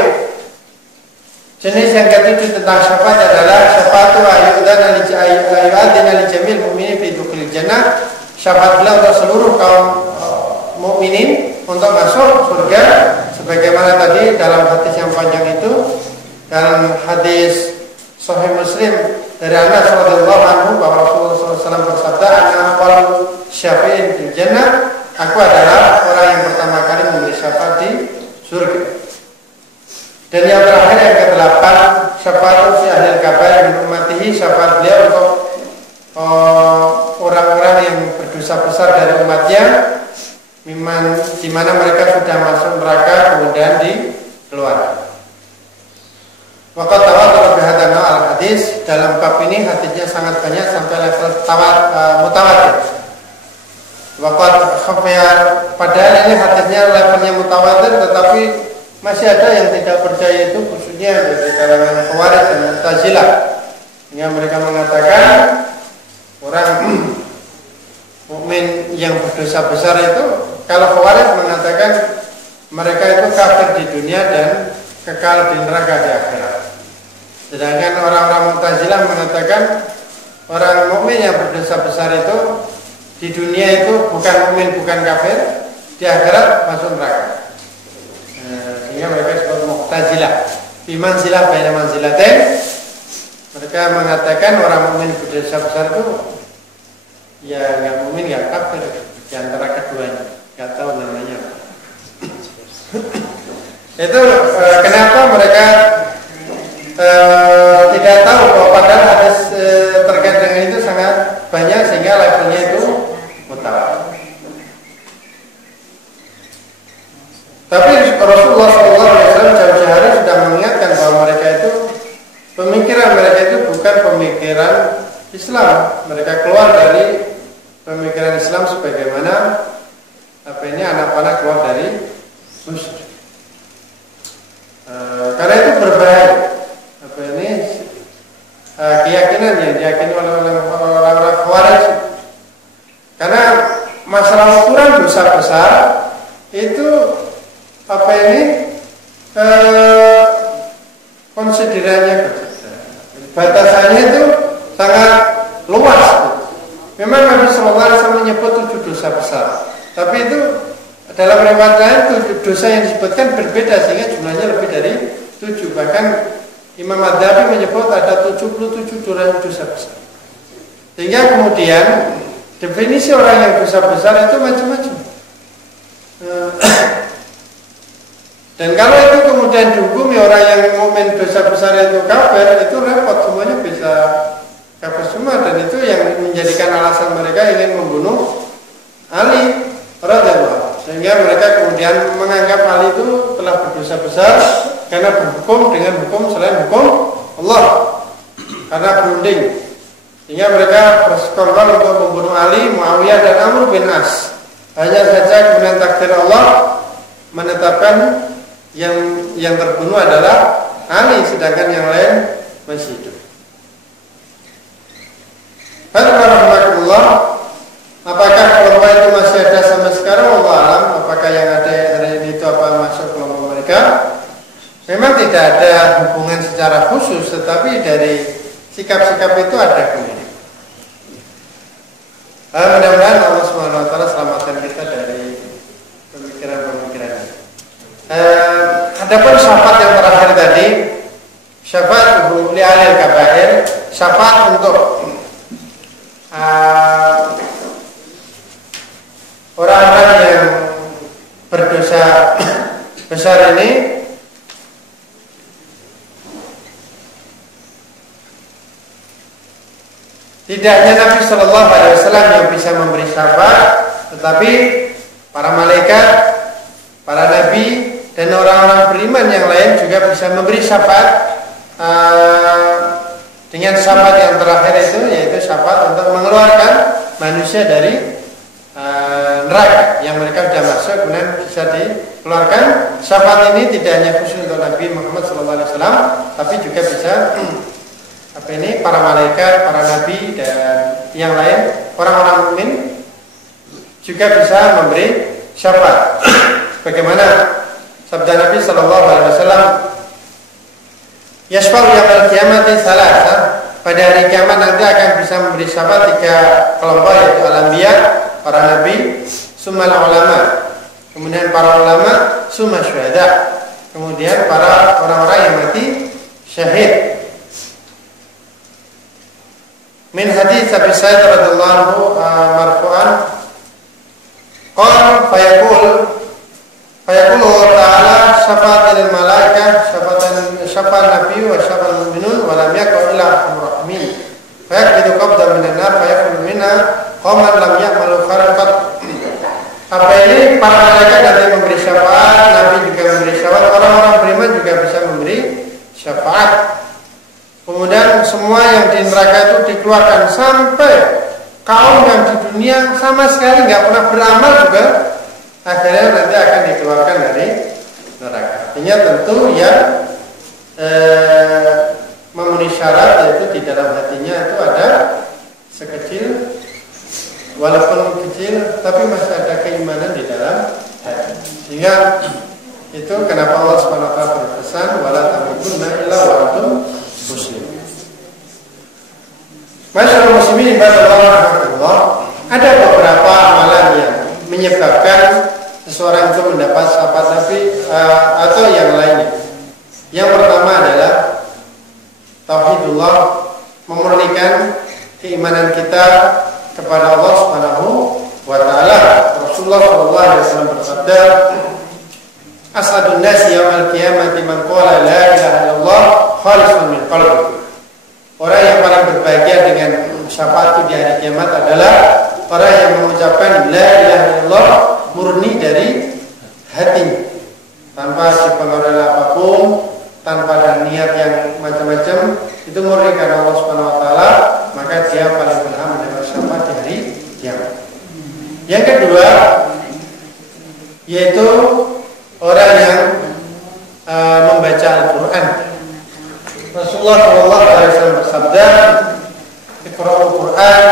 jenis yang ketujuh tentang syafaat adalah syafaatu ayyudan li jamil mu'minin fi dukhulil jannah. Syafaat beliau untuk seluruh kaum mukminin untuk masuk surga, sebagaimana tadi dalam hadis yang panjang itu, dalam hadis Sahih Muslim dari Anas radhiyallahu anhu bahwa Rasulullah SAW bersabda, "Ana awwal syafi'in fil jannah." Aku adalah orang yang pertama kali memberi syafaat di surga. Dan yang terakhir yang ke-8, syafaat fi ahlil kabair min ummatihi, syafaat beliau untuk orang-orang yang berdosa besar dari umatnya, di mana mereka sudah masuk neraka kemudian dikeluarkan. Waqat tawatur bihadzal al-hadis, dalam bab ini hadisnya sangat banyak sampai level mutawatir. Waqat khafiya, padahal ini hadisnya levelnya mutawatir, tetapi masih ada yang tidak percaya itu, khususnya dari kalangan Khawarij dan Mu'tazilah, yang mereka mengatakan orang mukmin yang berdosa besar itu, kalau Khawarij mengatakan mereka itu kafir di dunia dan kekal di neraka di akhirat. Sedangkan orang-orang Mu'tazilah mengatakan orang mukmin yang berdosa besar itu di dunia itu bukan mukmin, bukan kafir, di akhirat masuk neraka. Sehingga mereka disebut Mu'tazilah. Fi manzilah baina manzilatain. Mereka mengatakan orang mukmin berdosa besar itu ya nggak mukmin, nggak kafir, di antara keduanya, nggak tahu namanya. Itu kenapa mereka tidak tahu bahwa padahal hadis terkait dengan itu sangat banyak sehingga levelnya itu mutlak. Tapi Rasulullah SAW jauh-jauh hari sudah mengingatkan bahwa mereka itu pemikiran mereka itu bukan pemikiran Islam. Mereka keluar dari pemikiran Islam sebagaimana anak panah keluar dari musyrik. Karena itu berbahaya. Keyakinan yang diyakini oleh orang-orang Khawarij. Karena masalah ukuran dosa besar itu konsiderannya batasannya itu sangat luas. Memang Nabi SAW menyebut 7 dosa besar, tapi itu dalam riwayat lain dosa yang disebutkan berbeda sehingga jumlahnya lebih dari 7. Bahkan Imam Adzabi menyebut ada 77 dosa besar. Sehingga kemudian definisi orang yang dosa besar itu macam-macam. Dan kalau itu kemudian dihukumi orang yang mukmin dosa besar itu kafir, itu repot, semuanya bisa kafir semua. Dan itu yang menjadikan alasan mereka ingin membunuh Ali radhiyallahu. Sehingga mereka kemudian menganggap Ali itu telah berdosa besar karena berhukum dengan hukum selain hukum Allah, karena berunding. Sehingga mereka bersekongkol untuk membunuh Ali, Muawiyah dan Amr bin As. Hanya saja kemudian takdir Allah menetapkan yang terbunuh adalah Ali, sedangkan yang lain masih hidup. Alhamdulillah. Apakah kelompok itu masih ada sampai sekarang? Allah alam. Apakah yang ada hari ini itu masuk kelompok mereka? Memang tidak ada hubungan secara khusus, tetapi dari sikap-sikap itu ada kemudian. Mudah-mudahan Allah SWT selamatkan kita dari pemikiran-pemikiran ini. Adapun syafaat yang terakhir tadi, syafaat li alil kabair, syafaat untuk orang-orang yang berdosa besar ini tidak hanya Nabi Shallallahu Alaihi Wasallam yang bisa memberi syafaat, tetapi para malaikat, para nabi dan orang-orang beriman yang lain juga bisa memberi syafaat dengan syafaat yang terakhir itu, yaitu syafaat untuk mengeluarkan manusia dari neraka yang mereka sudah masuk, kemudian bisa dikeluarkan. Syafaat ini tidak hanya khusus untuk Nabi Muhammad SAW, tapi juga bisa para malaikat, para nabi dan yang lain, orang-orang mukmin juga bisa memberi syafaat. Bagaimana sabda Nabi SAW, Yashfa'u yaumil qiyamati salasa, pada hari kiamat nanti akan bisa memberi syafaat 3 kelompok, yaitu al-anbiya, para nabi, summal ulama, kemudian para ulama, summa syuhada, kemudian para orang-orang yang mati syahid. Min hadits Abi Sa'id radhiyallahu anhu marfu'an, qala fayaqul ta'ala syafa'atul malaikah syafa'an nabi wa syafa'al mu'minun wa lam yakun illa arhamur rahimin. Fayaqbidu qabdan minan nar fayaqul minna qauman lam ya'malu khairan qat. Apa ini? Para malaikat nanti memberi syafaat, nabi juga memberi syafaat, orang-orang beriman juga bisa memberi syafaat. Kemudian semua yang di neraka itu dikeluarkan, sampai kaum yang di dunia sama sekali nggak pernah beramal juga akhirnya nanti akan dikeluarkan dari neraka. Artinya tentu yang memenuhi syarat, yaitu di dalam hatinya itu ada sekecil, walaupun kecil, tapi masih ada keimanan di dalam hati. Sehingga itu kenapa Allah SWT berpesan wala tamutunna illa wa antum muslimin. Masyaallah muslimin ibadallah rahmatullah. Ada beberapa menyebabkan seseorang itu mendapat syafaat Nabi atau yang lainnya. Yang pertama adalah tauhidullah, memurnikan keimanan kita kepada Allah Subhanahu wa taala. Rasulullah sallallahu alaihi wasallam bersabda, "As'adun nasi yaumil qiyamati man qala la ilaha illallah khalisan min qalbi." Orang yang paling berbahagia dengan syafaat di hari kiamat adalah orang yang mengucapkan la ilaha illallah murni dari hati, tanpa dipengaruhi apapun, tanpa ada niat yang macam-macam, itu murni karena Allah Subhanahu wa taala, maka dia paling berhak mendapat syafaat di hari kiamat. Yang kedua yaitu orang yang membaca Al-Qur'an. Rasulullah sallallahu alaihi wasallam bersabda, "Iqra'ul Qur'an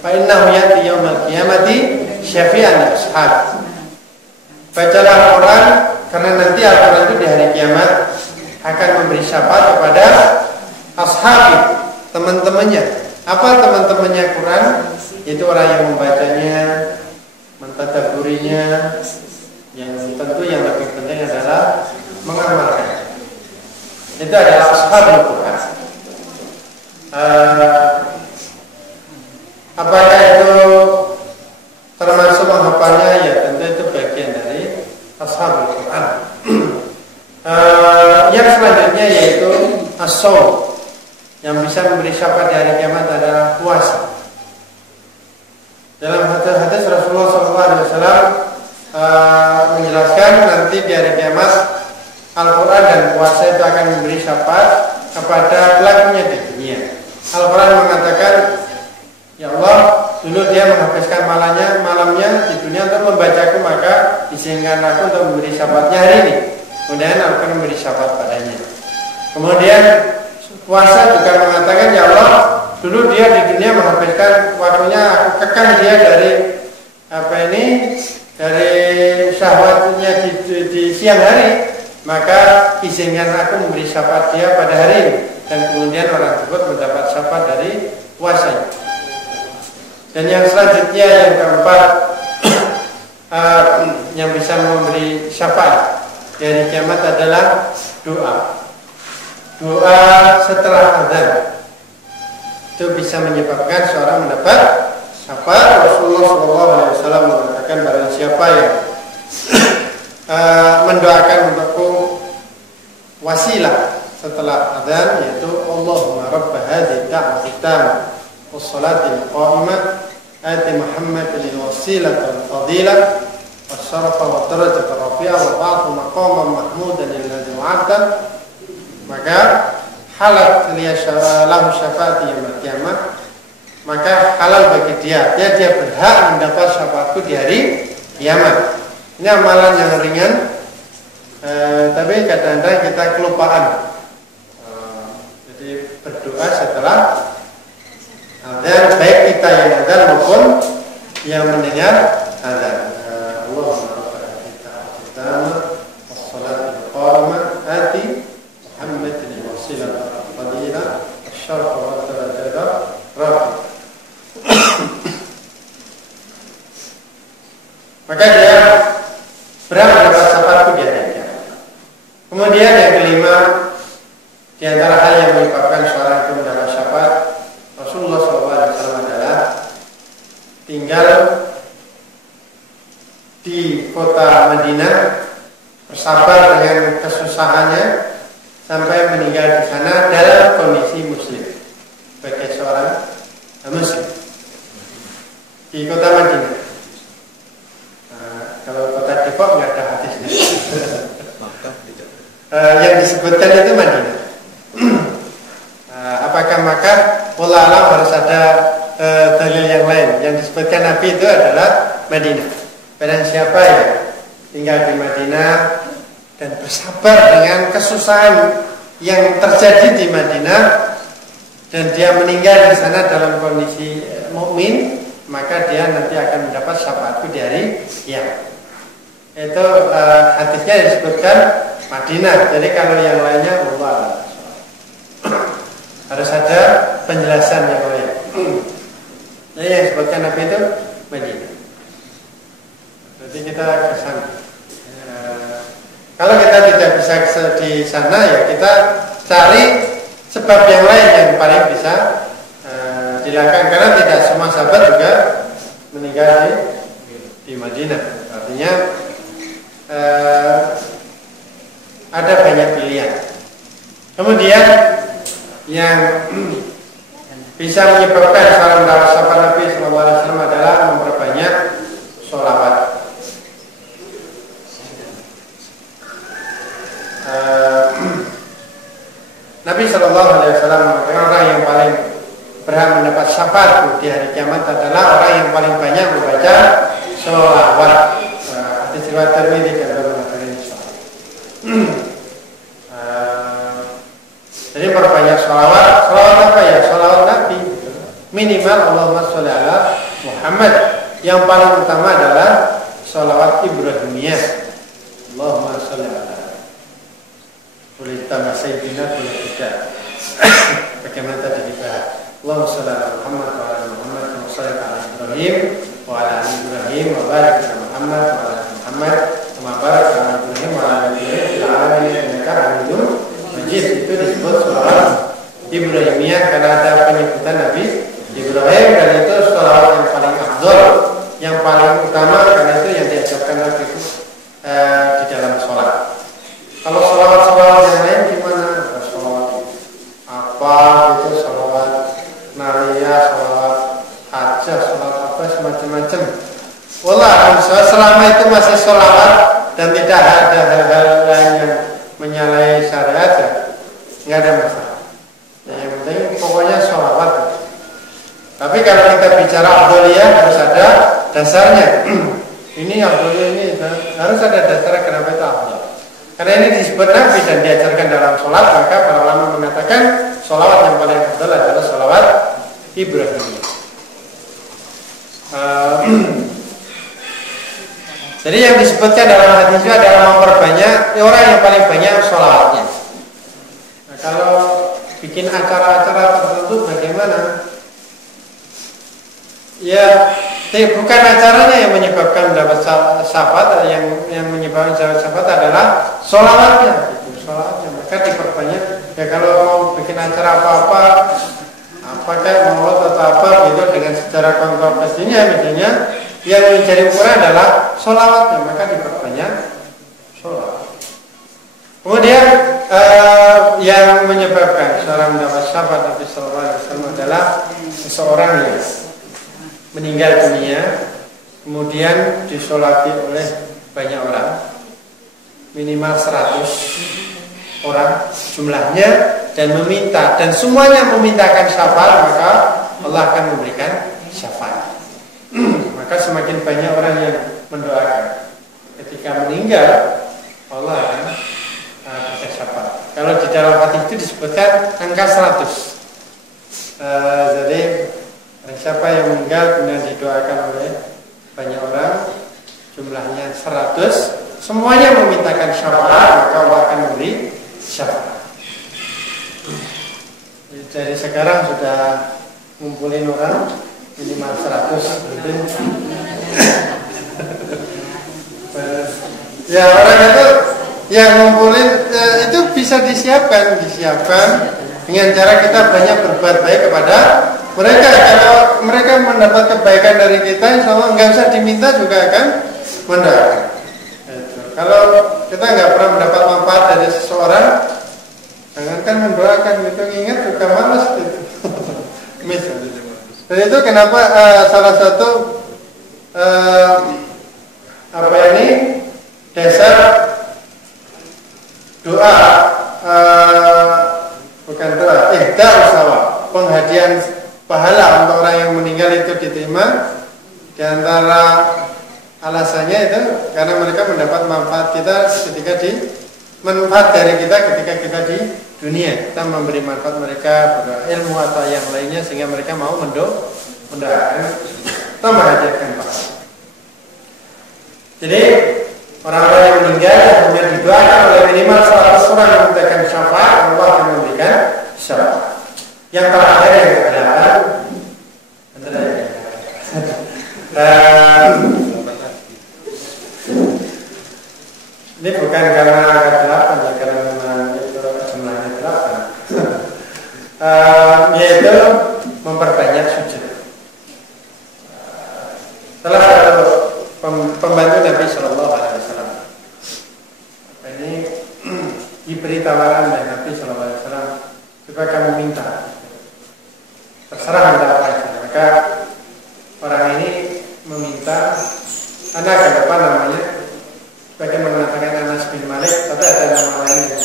fa innahu ya'ti yaumil qiyamati syafi'an li ashab." Bacalah Al-Qur'an karena nanti Al-Qur'an itu di hari kiamat akan memberi syafaat kepada ashabi, teman-temannya. Apa teman-temannya Quran? Itu orang yang membacanya, mentadabburinya, yang tentu yang lebih penting adalah mengamalkan. Itu adalah ashabul Quran. Apakah itu termasuk menghafalnya? Ya tentu itu bagian dari ashabul Quran. Yang selanjutnya yaitu as-shaum, yang bisa memberi syafaat di hari kiamat adalah puasa. Dalam hadis Rasulullah SAW menjelaskan nanti di hari kiamat Al-Quran dan puasa itu akan memberi syafaat kepada pelakunya di dunia. Al-Quran mengatakan, "Ya Allah, dulu dia menghabiskan malamnya di dunia untuk membacaku, maka izinkan aku untuk memberi syafaatnya hari ini." Kemudian Al-Quran memberi syafaat padanya. Kemudian puasa juga mengatakan, "Ya Allah, dulu dia di dunia menghabiskan waktunya, aku kekang dia dari dari syahwatnya di siang hari, maka izinkan aku memberi syafaat dia pada hari ini." Dan kemudian orang tersebut mendapat syafaat dari puasanya. Dan yang selanjutnya, yang keempat, yang bisa memberi syafaat dari kiamat adalah doa. Doa setelah azan itu bisa menyebabkan seorang mendapat syafaat. Rasulullah SAW mengatakan, barang siapa yang mendoakan untukku wasilah setelah azan, yaitu Allahumma rabb hadhihi da'wati tammah was salatil qa'imah ati Muhammadin wasilatan fadilah wasyarafa wa darajat rafi'ah wa ba'athu maqaman mahmudan alladhi wa'adta, maka halal lahu syafaati yaumil qiyamah, maka halal bagi dia berhak mendapat syafaatku di hari kiamat. Ini amalan yang ringan, tapi kadang-kadang kita kelupaan. Jadi berdoa setelah azan, baik kita yang azan maupun yang mendengar azan. Allahumma rabbana kita was-salatul qa'imah ati Muhammadin wasilatan fadilah asyarafa wa darajata rafi'ah. Maka dia berhak mendapat syafaatku di hari kiamat. Kemudian yang kelima, di antara hal yang menyebabkan seorang itu mendapat syafaat Rasulullah SAW adalah tinggal di kota Madinah, bersabar dengan kesusahannya sampai meninggal di sana dalam kondisi muslim, sebagai seorang muslim di kota Madinah. Kalau kota Depok nggak ada hadisnya. Yang disebutkan itu Madinah. Apakah maka pola alam harus ada dalil yang lain? Yang disebutkan Nabi itu adalah Madinah. Barang siapa yang tinggal di Madinah dan bersabar dengan kesusahan yang terjadi di Madinah dan dia meninggal di sana dalam kondisi mukmin, maka dia nanti akan mendapat syafaatku di hari kiamat. Itu hadisnya disebutkan Madinah. Jadi kalau yang lainnya Allah, harus ada penjelasan yang lain. Jadi yang disebutkan Nabi itu Madinah. Jadi kita ke sana. Kalau kita tidak bisa di sana, ya kita cari sebab yang lain yang paling bisa dilakukan, karena tidak semua sahabat juga meninggal di Madinah. Artinya ada banyak pilihan. Kemudian yang bisa menyebabkan salam dakwah syafaat Nabi SAW adalah memperbanyak sholawat. Nabi SAW mengatakan orang yang paling berhak mendapat syafaat di hari kiamat adalah orang yang paling banyak membaca sholawat. Hadis riwayat Tirmidzi dan Abu Hurairah. Jadi perbanyak sholawat. Sholawat apa ya? Sholawat Nabi. Minimal Allahumma sholli ala Muhammad. Yang paling utama adalah sholawat Ibrahimiyah. Allahumma sholli ala. Boleh tambah Sayyidina, boleh tidak. Bagaimana tadi dibahas. Allahumma sholli ala Muhammad wa ala Muhammad wa sholli ala Ibrahim wa ala ali Ibrahim wa barik ala Muhammad wa ala Muhammad wa barik ala Ibrahim wa ala Ibrahim fil alamin innaka Hamidum Majid. Itu disebut sholawat Ibrahimiyah karena ada penyebutan Nabi Ibrahim, dan itu sholawat yang paling afdol, yang paling utama, karena itu yang diajarkan Nabi di dalam sholat. Kalau sholawat-sholawat yang lain gimana? Sholawat apa itu, sholawat nariyah, sholawat hajah, sholawat apa, semacam-macam. Wallah, selama itu masih sholawat dan tidak ada hal-hal lain yang menyalahi syariat, ya nggak ada masalah. Yang penting pokoknya sholawat. Tapi kalau kita bicara afdoliyah harus ada dasarnya. Ini afdoliyah ini harus ada dasarnya kenapa itu afdol. Karena ini disebut Nabi dan diajarkan dalam sholat, maka para ulama mengatakan sholawat yang paling afdol adalah sholawat Ibrahim. Jadi yang disebutkan dalam hadis itu adalah memperbanyak orang yang paling banyak sholawatnya. Nah, kalau bikin acara-acara tertentu bagaimana? Ya, bukan acaranya yang menyebabkan mendapat syafaat, yang menyebabkan syafaat adalah sholawatnya. Sholawatnya maka diperbanyak. Ya kalau mau bikin acara apa-apa, apakah mau atau apa gitu dengan secara kontroversinya, misalnya yang menjadi ukuran adalah sholawatnya, maka diperbanyak sholawat. Kemudian yang menyebabkan seorang mendapat syafaat Nabi Sallallahu Alaihi Wasallam adalah seseorang yang meninggal dunia kemudian disolati oleh banyak orang, minimal 100 orang jumlahnya, dan meminta, dan semuanya memintakan syafaat, maka Allah akan memberikan syafaat. Maka semakin banyak orang yang mendoakan ketika meninggal, Allah akan berikan syafaat. Kalau di dalam hadis itu disebutkan angka 100. Jadi siapa yang meninggal kemudian didoakan oleh banyak orang, jumlahnya 100, semuanya memintakan syafaat, maka Allah akan memberi syafaat. Jadi sekarang sudah ngumpulin orang minimal 100. Ya orang itu yang ngumpulin itu bisa disiapkan dengan cara kita banyak berbuat baik kepada mereka. Kalau mereka mendapat kebaikan dari kita, insya Allah nggak usah diminta juga akan mendapat. Kalau kita nggak pernah mendapat manfaat dari seseorang, jangankan mendoakan, itu ingat juga malas gitu. Dan itu kenapa salah satu dasar doa, bukan doa, usaha penghadian pahala untuk orang yang meninggal itu diterima. Di antara alasannya itu karena mereka mendapat manfaat kita manfaat dari kita ketika kita di dunia. Kita memberi manfaat mereka, ilmu atau yang lainnya, sehingga mereka mau mendoakan atau menghadiahkan pahala. Jadi orang-orang yang meninggal kemudian didoakan oleh minimal 100 orang yang memberikan syafaat, Allah akan memberikan syafaat. Yang terakhir yang ke-8, Ini bukan karena angka 8 ya, karena memang itu jumlahnya 8. Yaitu memperbanyak sujud. Salah satu pembantu Nabi Shallallahu Alaihi Wasallam ini diberi tawaran dari Nabi Shallallahu Alaihi Wasallam supaya kamu minta, terserah minta apa aja. Maka orang ini meminta anak apa namanya, sebagai mengatakan Anas bin Malik, tapi ada nama lainnya.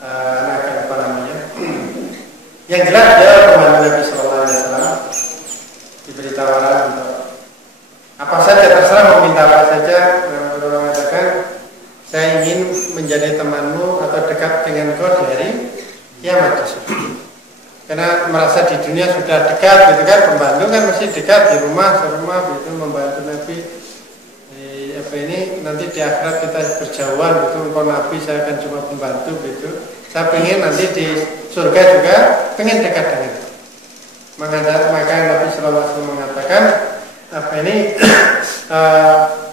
Anak apa namanya? Yang jelas dia pembantu Nabi Shallallahu Alaihi Wasallam diberi tawaran untuk apa saja, terserah mau minta apa saja. Rasulullah mengatakan, saya ingin menjadi temanmu atau dekat dengan kau di hari kiamat. Karena merasa di dunia sudah dekat gitu kan, pembantu kan mesti dekat di rumah, serumah gitu, membantu Nabi. Apa ini nanti di akhirat kita berjauhan gitu, engkau Nabi, saya akan cuma pembantu gitu. Saya pengen nanti di surga juga pengen dekat dengan. Maka Nabi Sallallahu Alaihi Wasallam mengatakan, apa ini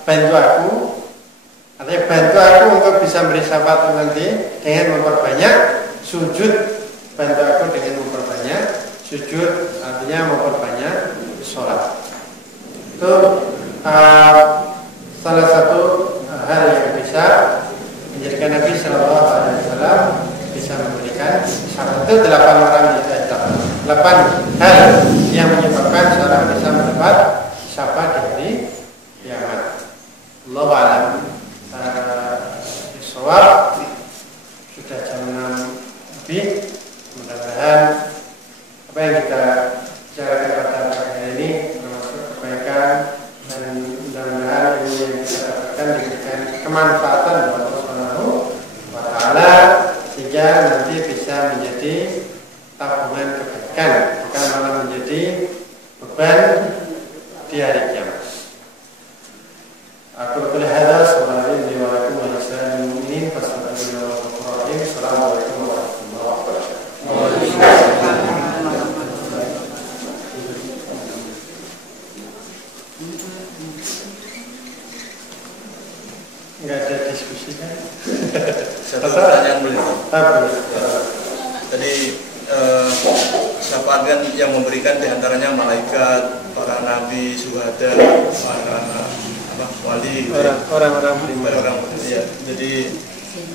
bantu aku, artinya bantu aku untuk bisa beri syafaat nanti dengan memperbanyak sujud. Bantu aku dengan memperbanyak sujud, artinya memperbanyak sholat. Itu salah satu hal yang bisa menjadikan Nabi Shallallahu Alaihi Wasallam bisa memberikan syafaat. Itu 8 orang di 8 hal yang menyebabkan seorang bisa mendapat syafaat di hari kiamat. Allahu a'lam. Shawab sudah jam 6 lebih. Mudah-mudahan apa yang kita bicarakan pada hari ini termasuk kebaikan, dan mudah-mudahan ini yang kita dapatkan diberikan kemanfaatan buat Allah Subhanahu wa Ta'ala, sehingga nanti bisa menjadi tabungan kebaikan, bukan malah menjadi beban di hari kiamat. Aku boleh hadal sallallahu alaihi wa sallam mu'minin fastabirullah. Assalamualaikum warahmatullahi wabarakatuh. Enggak ada diskusi kan? Satu pertanyaan boleh? Tadi syafaat kan yang memberikan diantaranya malaikat, para nabi, syuhada, para wali, orang-orang ya. Jadi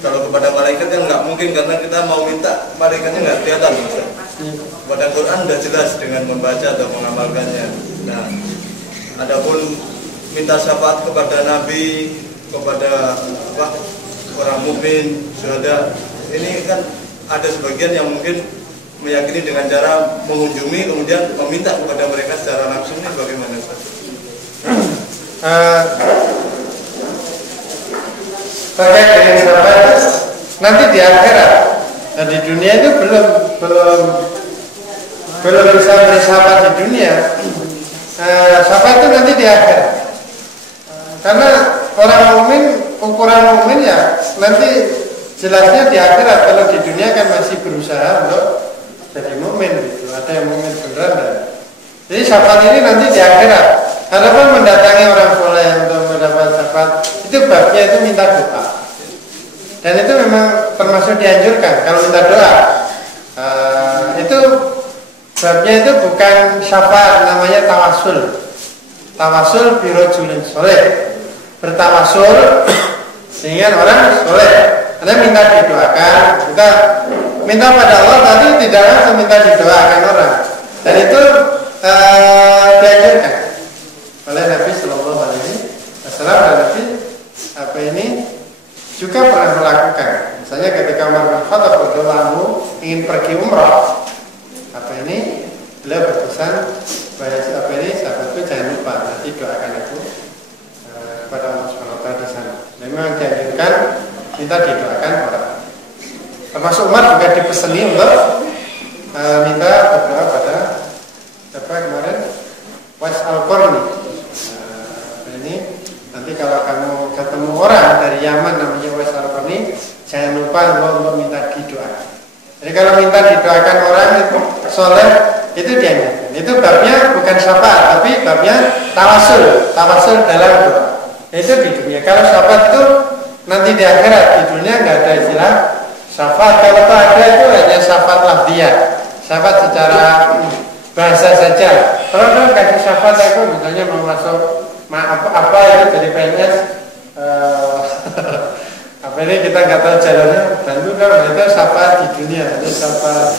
kalau kepada malaikat kan nggak mungkin, karena kita mau minta malaikatnya nggak kelihatan, Ustaz. Pada Quran sudah jelas dengan membaca atau mengamalkannya. Nah, adapun minta syafaat kepada nabi, kepada orang mukmin, syuhada, ini kan ada sebagian yang mungkin meyakini dengan cara mengunjungi kemudian meminta kepada mereka secara langsung. Ini bagaimana, Ustaz? Terkait dengan syafaat nanti di akhirat, dan di dunia itu belum bisa beri syafaat di dunia. Syafaat itu nanti di akhirat, karena orang mukmin, ukuran mukmin ya nanti jelasnya di akhirat. Kalau di dunia kan masih berusaha untuk jadi mukmin gitu, ada yang mukmin beneran. Jadi syafaat ini nanti di akhirat. Adapun mendatangi orang soleh untuk mendapat syafaat, itu babnya itu minta doa, dan itu memang termasuk dianjurkan kalau minta doa. Itu babnya itu bukan syafaat, namanya tawasul. Tawasul birojulin soleh, bertawasul dengan orang soleh. Anda minta didoakan, kita minta pada Allah, tapi tidak langsung minta didoakan orang, dan itu dianjurkan oleh Nabi Sallallahu Alaihi Wasallam. Dan Nabi apa ini juga pernah melakukan. Misalnya ketika Umar bin Khattab radhiyallahu anhu ingin pergi umrah, apa ini beliau berpesan bahwa apa ini sahabatku jangan lupa nanti doakan aku pada Allah Subhanahu wa Ta'ala di sana. Memang dianjurkan minta didoakan orang. Termasuk Umar juga dipeseni untuk minta berdoa pada siapa kemarin, Wais Al-Qarni. Ini nanti kalau kamu ketemu orang dari Yaman namanya Wais Al-Qarni, jangan lupa untuk minta didoakan. Jadi kalau minta didoakan orang itu soleh, itu dianjurkan. Itu babnya bukan syafaat, tapi babnya tawasul dalam doa. Itu di dunia. Kalau syafaat itu nanti di akhirat, di dunia nggak ada istilah syafaat. Kalau ada itu hanya syafaat lafziyah, syafaat secara bahasa saja. Kalau kasih syafaat aku misalnya mau masuk apa itu jadi PNS, apa ini kita nggak tahu jalannya, bantu dong. Itu syafaat di dunia, itu syafaat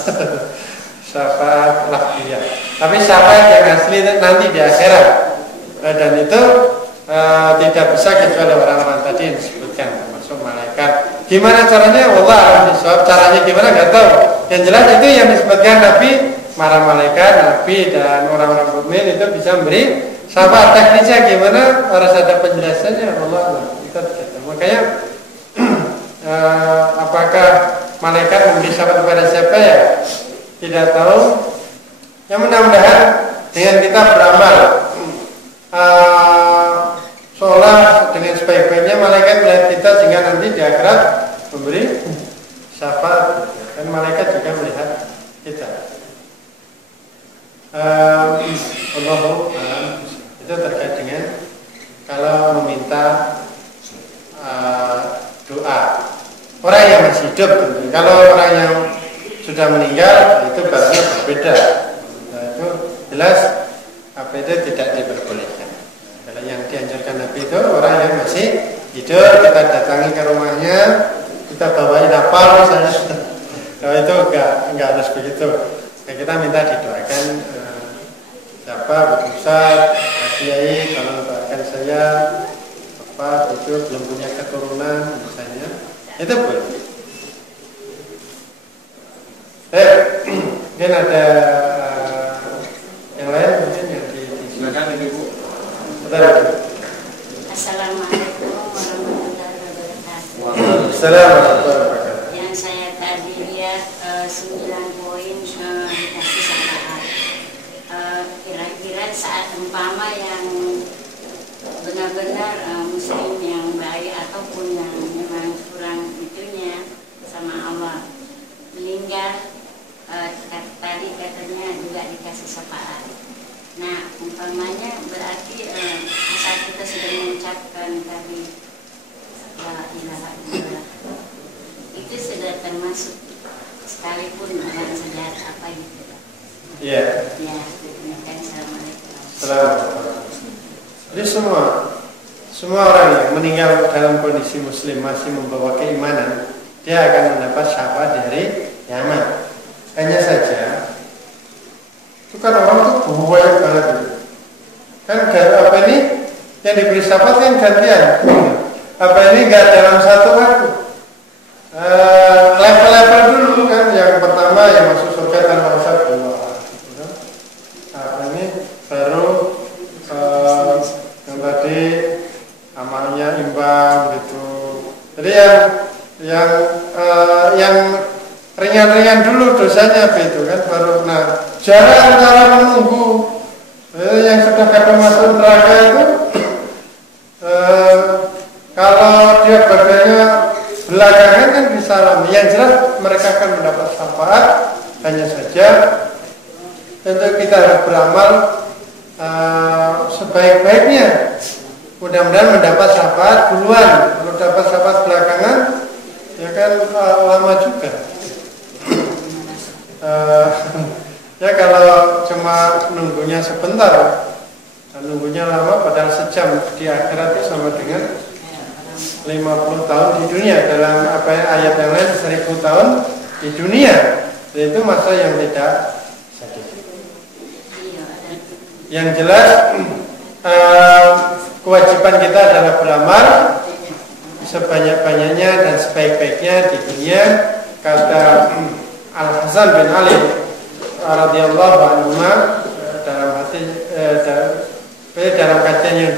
syafaat lafziyah. Tapi syafaat yang asli nanti di akhirat, dan itu tidak bisa kecuali orang-orang tadi yang disebutkan, termasuk malaikat. Gimana caranya? Allah alam. Caranya gimana nggak tahu. Yang jelas itu yang disebutkan Nabi, para malaikat, Nabi dan orang-orang mukmin itu bisa memberi syafaat. Teknisnya gimana? Harus ada penjelasannya. Allah alam. Kita tidak tahu. Makanya apakah malaikat memberi syafaat kepada siapa ya? Tidak tahu. Yang mudah-mudahan dengan kita beramal sholat dengan sebaik-baiknya, malaikat melihat kita sehingga nanti di akhirat memberi syafaat, dan malaikat juga melihat kita. Allahu a'lam. Itu terkait dengan kalau meminta doa orang yang masih hidup tentu. Kalau orang yang sudah meninggal itu barunya berbeda. Nah, itu jelas apa itu tidak diperbolehkan. Kalau yang dianjurkan Nabi itu orang yang masih hidup, kita datangi ke rumahnya, kita bawain apa misalnya. Kalau itu enggak harus begitu. Ya, kita minta didoakan siapa Ustaz, Kiai, kalau doakan saya apa itu belum punya keturunan misalnya, itu boleh. Mungkin ada yang lain mungkin yang silakan Ibu. Assalamualaikum warahmatullahi wabarakatuh. Waalaikumsalam warahmatullahi wabarakatuh. Yang saya tadi lihat 9 poin dikasih syafaat. Kira-kira saat umpama yang benar-benar muslim yang baik ataupun yang memang kurang itunya sama Allah meninggal, tadi katanya juga dikasih syafaat. Nah, umpamanya berarti asal kita sudah mengucapkan tadi la ilaha illallah, itu sudah termasuk sekalipun orang sejahat apa gitu. Iya. Ya, demikian. Assalamualaikum. Assalamualaikum. Jadi semua orang yang meninggal dalam kondisi muslim masih membawa keimanan, dia akan mendapat syafaat di hari kiamat. Hanya saja itu kan orang tuh banyak banget gitu. Kan apa ini yang diberi syafaat kan gantian. Apa ini nggak dalam satu waktu. Level-level dulu kan. Yang pertama yang masuk surga tanpa hisab Allah. Gitu. Apa ini baru yang tadi amalnya imbang gitu. Jadi yang ringan-ringan dulu dosanya itu kan baru. Nah, jarak antara menunggu yang sudah kadang masuk neraka itu kalau dia badannya belakangan kan bisa alami. Yang jelas mereka akan mendapat syafaat. Hanya saja tentu kita harus beramal sebaik-baiknya. Mudah-mudahan mendapat syafaat duluan. Kalau dapat syafaat belakangan ya kan lama juga. Ya kalau cuma nunggunya sebentar, nunggunya lama padahal sejam di akhirat itu sama dengan 50 tahun di dunia. Dalam apa ayat yang lain 1000 tahun di dunia. Itu masa yang tidak sedikit. Yang jelas kewajiban kita adalah beramal sebanyak-banyaknya dan sebaik-baiknya di dunia. Kata Al-Hasan bin Ali radhiyallahu anhu dalam kajian yang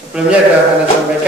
sebelumnya adalah Anda sampaikan.